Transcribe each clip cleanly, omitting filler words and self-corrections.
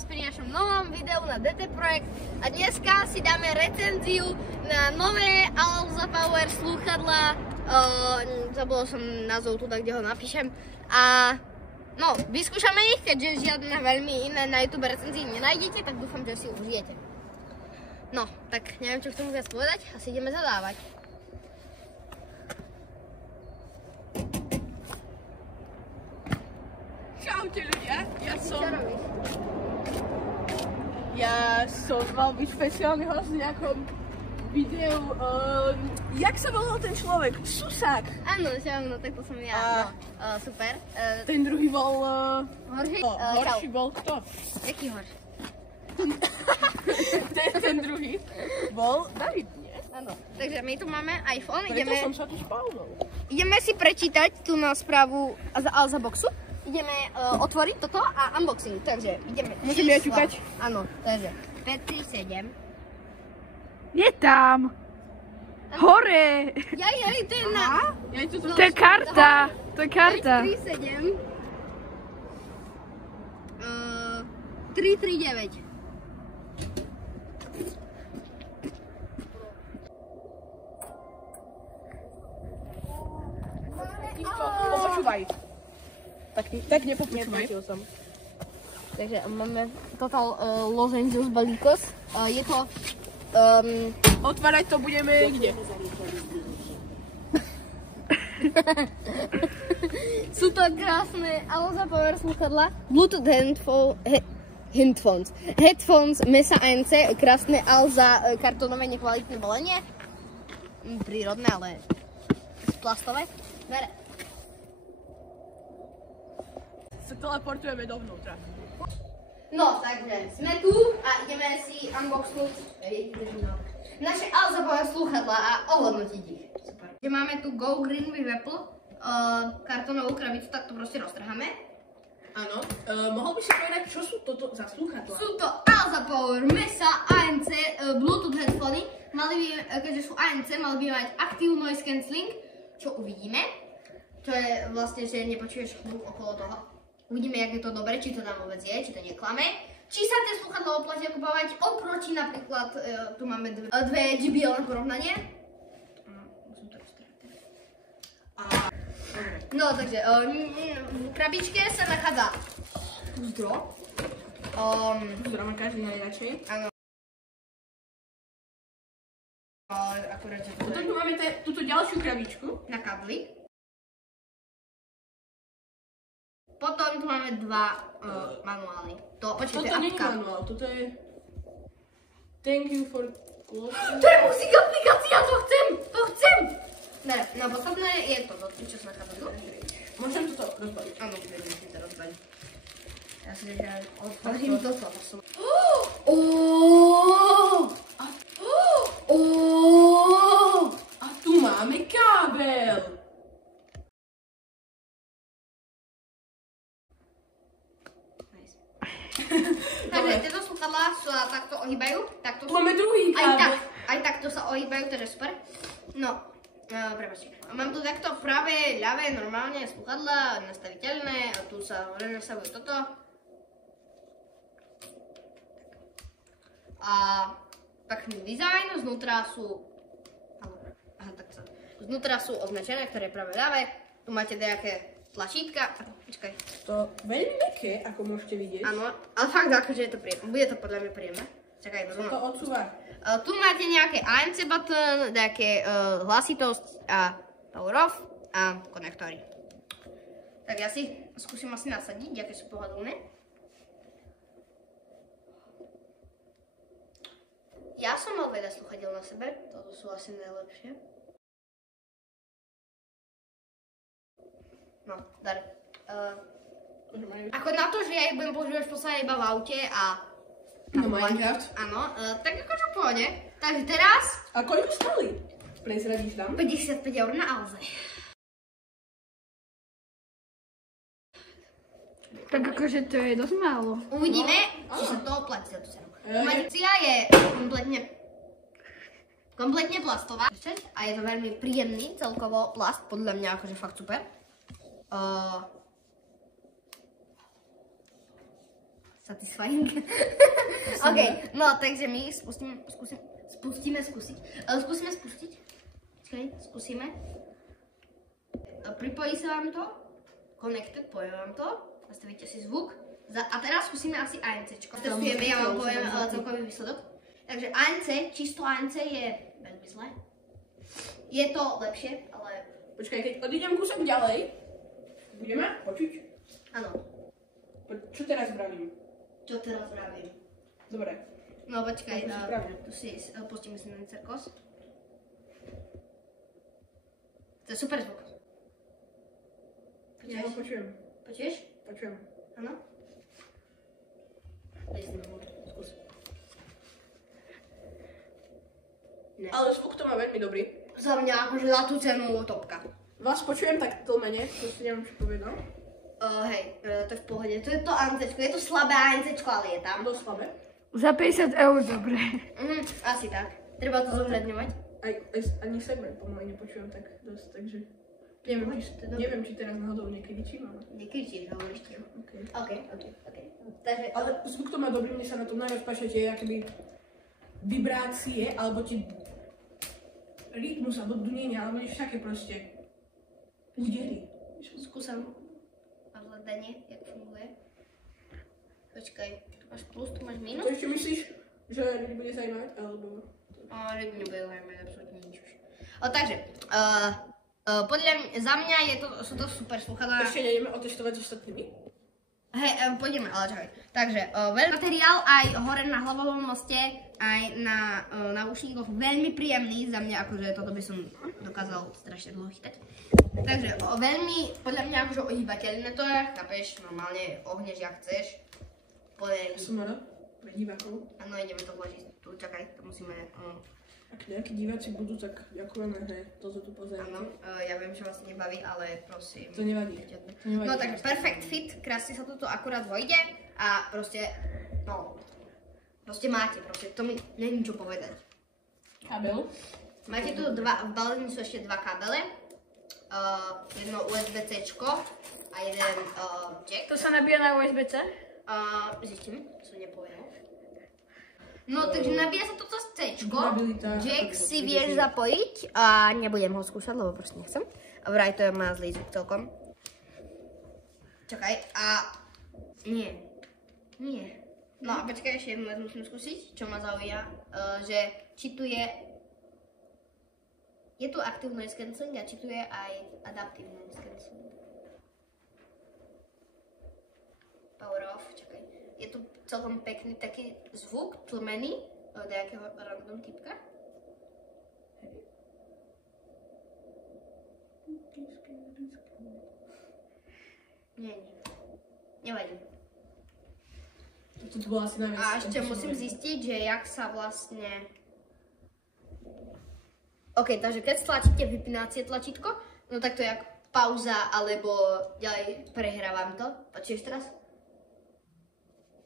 vás pri našom novom videu na DT Projekt a dneska si dáme recenziu na nové Alza Power slúchadlá. Zabudol som názov tu, kde ho napíšem. A no, vyskúšame ich, keďže žiadne veľmi iné na YouTube recenzii nenájdete, tak dúfam, že si užijete. No, tak neviem, čo k tomu viac povedať, asi ideme zadávať. Čaute ľudia, ja som mal byť špeciálny host v nejakom videu, jak sa volal ten človek? Susák! Áno, tak to som ja, super. Ten druhý bol... Horší? Horší bol kto? Jaký horší? ten druhý bol David, nie? Áno, takže my tu máme iPhone, Preto som sa tu spálnul. Ideme si prečítať tú na správu z Alza Boxu. Ideme otvoriť toto a unboxing, takže ideme. Môžem ja ťukať? Áno, takže 537. Je tam! Hore! Jaj, to je na... To je karta! To je karta! 537. 339. Počúvaj. Tak nepočúvaj. Takže máme total Los Angeles balíkos. Je to... Otvárať to budeme kde? Sú to krásne Alza Power slúchadlá. Bluetooth headphones Mesa ANC, krásne Alza kartonové nekvalitné balenie. Prírodné, ale plastové. Sa teleportujeme dovnútra. No, takže sme tu a ideme si unboxnúť naše Alza Power slúchadlá a ohodnotiť ich. Super. Máme tu Go Green with Apple, kartónovú krabicu, tak to proste roztrháme. Áno. Mohol by si povedať, čo sú toto za slúchadlá? Sú to Alza Power Mesa ANC Bluetooth headphony. Keďže sú ANC, mali by mať Active Noise Cancelling, čo uvidíme. To je vlastne, že nepočuješ hluk okolo toho. Uvidíme, jak je to dobre, či to tam vôbec je, či to neklame. Či sa tie slúchadlá oplatí kupovať oproti napríklad, tu máme dve JBL na porovnanie. No, takže v krabičke sa nachádza púzdro. Púzdro má každý najradšej. Áno. Akurát, že Potom tu máme túto ďalšiu krabičku. na kabli. Potom tu máme dva manuály. Počkej, Toto nie je manuál, toto je... Thank you for... To je musík aplikácia, to chcem! Ne, no podstatné je toto, čo sa nachádza tu. Môžem toto rozbaliť? Áno, budeme si to rozbaliť. Ja si odpadím toto. A tu máme kábel! Takže tieto slúchadlá sa takto ohýbajú. Tu máme druhý kábel. Aj takto sa ohýbajú, to je super. No, prepáčte. Mám tu takto pravé, ľavé, normálne slúchadlá, nastaviteľné a tu sa nastavujú toto. A pekný dizajn, znútra sú označené, ktoré je pravé, ľavé. Tu máte nejaké tlačítka. Počkaj. To veľmi mäkké, ako môžete vidieť. Áno, ale fakt akože je to príjemné. Bude to podľa mňa príjemné. Čakaj, Čo to odsúva? tu máte nejaké ANC button, nejaké hlasitosť a power off a konektory. Tak ja si skúsim asi nasadiť, aké sú pohodlné. Ja som mal veľa slúchadiel na sebe, toto sú asi najlepšie. No, dar. Ako na to, že ja ich budem používať v podstate iba v aute a... No Minecraft. Áno, tak akože v pohode. Takže teraz... A koľko stali? Prezradíš nám? 55 € na Alze. Tak akože to je dosť málo. Uvidíme, či sa to oplatí za tú cenu. Matícia je kompletne plastová. A je to veľmi príjemný celkovo plast, podľa mňa akože fakt super. satisfying. OK, no takže my skúsime spustiť. Počkaj, skúsime. Pripojí sa vám to. Connected, poviem vám to. Nastavíte si zvuk. A teraz skúsime asi ANCčko. Testujeme, ja vám poviem celkový výsledok. Takže ANC, čisto ANC je veľmi zlé. Je to lepšie, ale... Počkaj, keď odídem kúsok ďalej, budeme počuť? Áno. Čo teraz vravím? Dobre. No počkaj, tu si pustíme si na Cerkos. To je super zvuk. Ja ho počujem. Počuješ? Počujem. Áno? Skús. Ne. Ale zvuk to má veľmi dobrý. Za mňa akože za tú cenu topka. Vás počujem tak tlmene, čo si neviem, čo povedal. Hej, to je v pohode. To je to ANCčko, je to slabé ANCčko, ale je tam. Dosť slabé. Za 50 eur, dobre. Asi tak. Treba to zohľadňovať. Ani segment pomaly nepočujem tak dosť, takže... Neviem, či teraz náhodou nekričím, ale... Nekričíš, hovoríš ti. OK. Takže... Ale zvuk to má dobrý, mne sa na tom najviac páčia tie akoby vibrácie, alebo tie rytmus, alebo dunenie, alebo niečo také proste. Údery. Skúsam ovládanie, jak funguje. Počkaj, tu máš plus, tu máš minus. To ešte myslíš, že ľudí bude zajímať, alebo... Ľudí nebude zajímať absolútne nič už. Takže, za mňa sú to super sluchadlá. Ešte nejdeme otestovať s ostatnými? Hej, pôjdeme, ale čakaj. Takže, veľmi materiál aj hore na hlavovom moste, aj na náušníkoch, veľmi príjemný za mňa, akože toto by som dokázal strašne dlho chytať. Takže, veľmi, podľa mňa akože ohýbateľné to je, chápeš, normálne ohneš, jak chceš. SMR, pre divákov. Áno, ideme to vložiť, tu čakaj, to musíme... Ak nejakí diváci budú, tak ďakujeme, že toto tu pozerám. Áno, ja viem, že vás nebaví, ale prosím. To nevadí. No tak perfect fit, krásne sa toto akurát vojde a proste, no, máte, to mi není čo povedať. Kabel. Máte tu v balení sú ešte dva kabele, jedno USB-C a jeden jack. To sa nabíja na USB-C? Zistím, som nepovedal. No, takže nabíja sa toto z C-čko, jack si vieš zapojiť a nebudem ho skúšať, lebo proste nechcem. A vraj to má zlý zvuk celkom. Čakaj, a... Nie. No a počkaj, ešte jednu vec musím skúsiť, čo ma zaujíma, že či tu je... Je tu active noise cancelling a či tu je aj adaptive noise cancelling. Power off, čakaj. Je tu celkom pekný taký zvuk, tlmený, od nejakého random typka. Nie. Nevadí. To bolo asi najviac. A ešte musím zistiť, že jak sa vlastne... OK, takže keď stlačíte vypínacie tlačítko, no tak to je jak pauza, alebo ďalej prehrávam to. Počuješ teraz?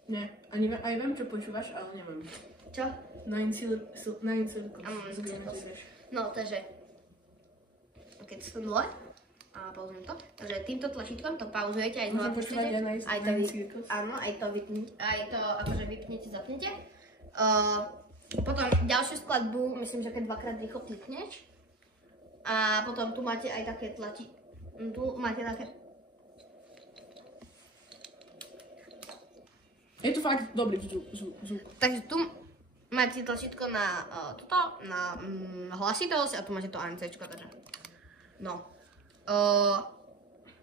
Nie, aj viem, čo počúvaš, ale neviem. Čo? Nine Circles. No, takže... OK, to sú nule. A pauzujem to. Takže týmto tlačítkom to pauzujete, aj znova pustite. Aj to áno, aj to akože vypnete, zapnete. Potom ďalšiu skladbu, myslím, že keď dvakrát rýchlo klikneš. A potom tu máte aj také tu máte také... Je to fakt dobrý zvuk. Takže tu máte tlačítko na hlasitosť a tu máte to ANCčko, takže... No.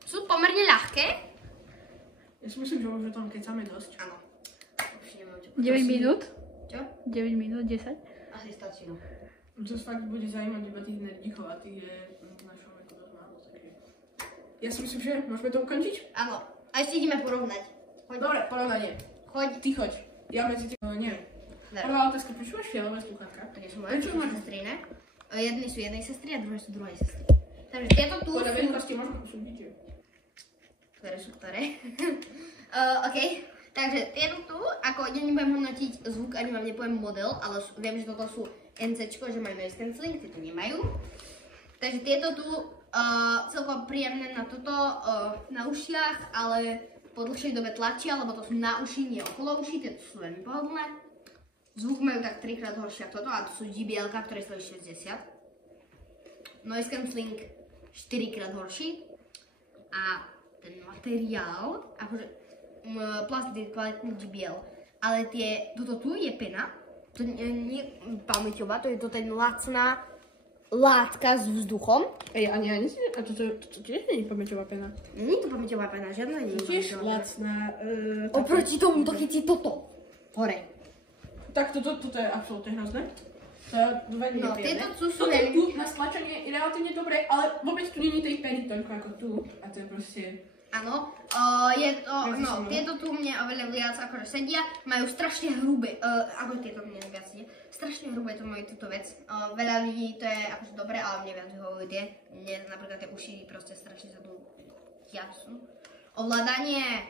Sú pomerne ľahké. Ja si myslím, že možno tam kecáme dosť. Áno. 9 minút? Čo? 9 minút, 10? Asi stačí, no. To fakt bude zaujímať iba tých nerdichov a tých je v našom veku dosť málo, takže... Ja si myslím, že môžeme to ukončiť? Áno. A ešte ideme porovnať. Choď. Dobre, porovnanie. Choď. Ty choď. Ja medzi tým, neviem. Prvá otázka, počúvaš fialové slúchadká? Takže sú moje sestrine. Jedny sú jednej sestry a druhé sú druhej sestry. Takže tieto tu Podľa veľkosti môžem posúdiť, že? Ktoré sú ktoré. OK. Takže tieto tu, ako ja nebudem hodnotiť zvuk, ani vám nepoviem model, ale viem, že toto sú NCčko, že majú noise cancelling, tieto nemajú. Takže tieto tu celkom príjemné na toto, na ušiach, ale po dlhšej dobe tlačia, lebo to sú na uši, nie okolo uši, tieto sú veľmi pohodlné. Zvuk majú tak 3-krát horšie ako toto, a to sú JBL-ka, ktoré stojí 60. Noise cancelling 4-krát horší. A ten materiál, akože plastik je kvalitný JBL, ale toto tu je pena, to nie je pamäťová, to je to ten lacná látka s vzduchom. A toto tiež nie je pamäťová pena. Nie je to pamäťová pena, žiadna nie je Tiež pamäťová pena. lacná. Oproti tomu to chytí toto, hore. Tak toto je absolútne hrozné. To je veľmi No, nepríjemné. tieto sú Toto veľmi- tu na stlačenie je relatívne dobré, ale vôbec tu nie je tej peny toľko ako tu. A to je proste... Áno, tieto tu mne oveľa viac akože sedia, majú strašne hrubé, ako tieto mne viac sedia, strašne hrubé to majú túto vec. Veľa ľudí to je akože dobré, ale mne viac vyhovujú tie. Mne napríklad tie uši proste strašne sa tu tiasnú. Ovládanie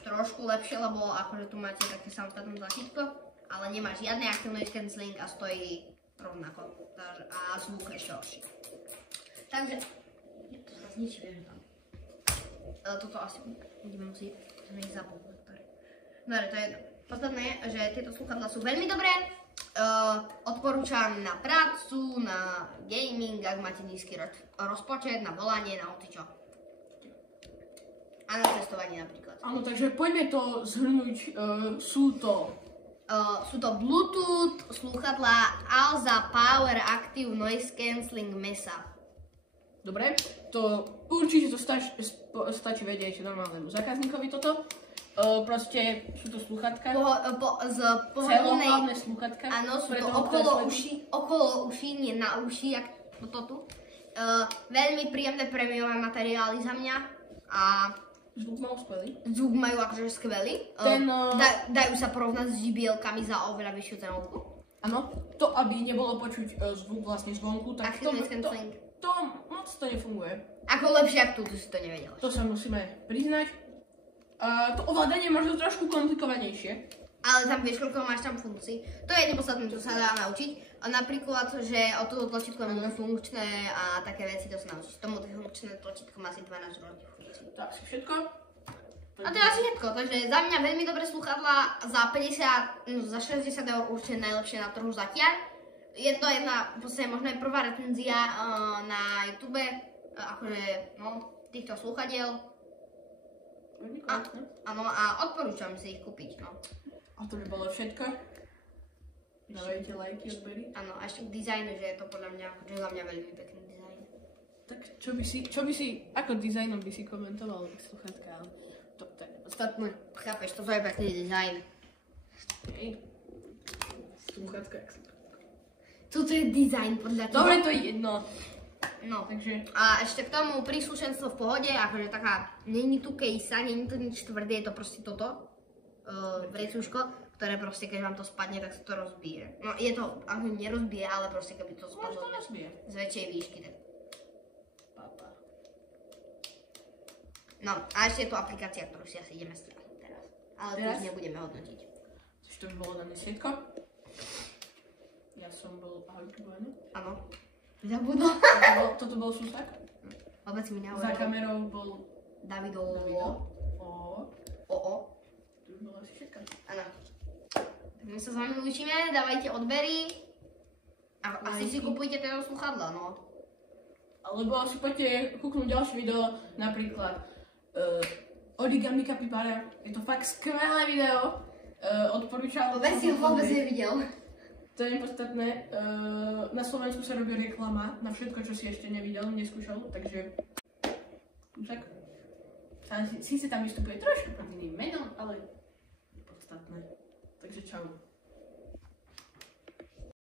trošku lepšie, lebo akože tu máte také samostatné tlačítko, ale nemá žiadny active noise cancelling a stojí rovnako. A zvuk ešte horší. Takže, to sa zničí, tam. Toto asi budeme musieť, že mi zapnúť. Dobre, to je jedno. Podstatné je, že tieto slúchadlá sú veľmi dobré. Odporúčam na prácu, na gaming, ak máte nízky rozpočet, na volanie, na hocičo. A na cestovanie napríklad. Áno, takže poďme to zhrnúť. Sú to Bluetooth slúchadlá Alza Power Active Noise Cancelling Mesa. dobre, to určite to stačí vedieť normálnemu zákazníkovi toto. Proste sú to slúchatka. Z pohodlnej... Celohlavné slúchatka. Áno, sú pre to toho, okolo uší, nie na uši, jak toto tu. Veľmi príjemné prémiové materiály za mňa. A zvuk mal skvelý. zvuk majú akože skvelý. Dajú sa porovnať s JBL-kami za oveľa vyššiu cenovku. Áno, to aby nebolo počuť zvuk vlastne zvonku, tak to moc to nefunguje. Ako lepšie, ako tu si to nevedela. To sa musíme priznať. To ovládanie je možno trošku komplikovanejšie. Ale tam vieš, koľko máš tam funkcií. To je nepodstatné, to sa dá naučiť. A napríklad, že od toho tlačítko je multifunkčné a také veci, to sa naučiť. To multifunkčné tlačítko má asi 12 rôznych funkcií. To asi všetko. A to je asi všetko, takže za mňa veľmi dobré slúchadlá, za 60 eur určite najlepšie na trhu zatiaľ. Je to jedna, v podstate možno aj prvá recenzia na YouTube, akože, týchto slúchadiel. Áno, a odporúčam si ich kúpiť, no. A to by bolo všetko. Dávajte lajky, odbery. Áno, a ešte k dizajnu, že je to podľa mňa, akože za mňa veľmi pekný dizajn. Tak čo by si, ako dizajnom by si komentoval sluchatka? To je podstatné. Chápeš, toto je pekný dizajn. Hej. Sluchatka. Toto je dizajn podľa toho. Dobre, to je jedno. No, Takže... A ešte k tomu príslušenstvo v pohode, akože taká, není tu kejsa, není to nič tvrdé, je to proste toto. Vrecuško, ktoré proste, keď vám to spadne, tak sa to rozbije. No, je to, ako nerozbije, ale proste, keby to spadlo z väčšej výšky, tak... No, a ešte je tu aplikácia, ktorú si asi ideme stiahnuť teraz. Ale to už nebudeme hodnotiť. Takže to by bolo dané všetko. Ja som bol ahojkovaný. Áno. Zabudol. Toto bol Susak. Vôbec mi nehovoril. Za kamerou bol Davido. To by bolo asi všetko. Áno. Tak my sa s vami učíme, dávajte odbery. A asi si kupujte tieto sluchadlá, no. Alebo si poďte kúknúť ďalšie video, napríklad Origami Capybara. Je to fakt skvelé video. Odporúčam. Vôbec si ho vôbec nevidel. To je podstatné. Na Slovensku sa robí reklama na všetko, čo si ešte nevidel, neskúšal, takže... Tak. Síce tam vystupuje trošku pod iným menom, ale podstatné. Takže čau.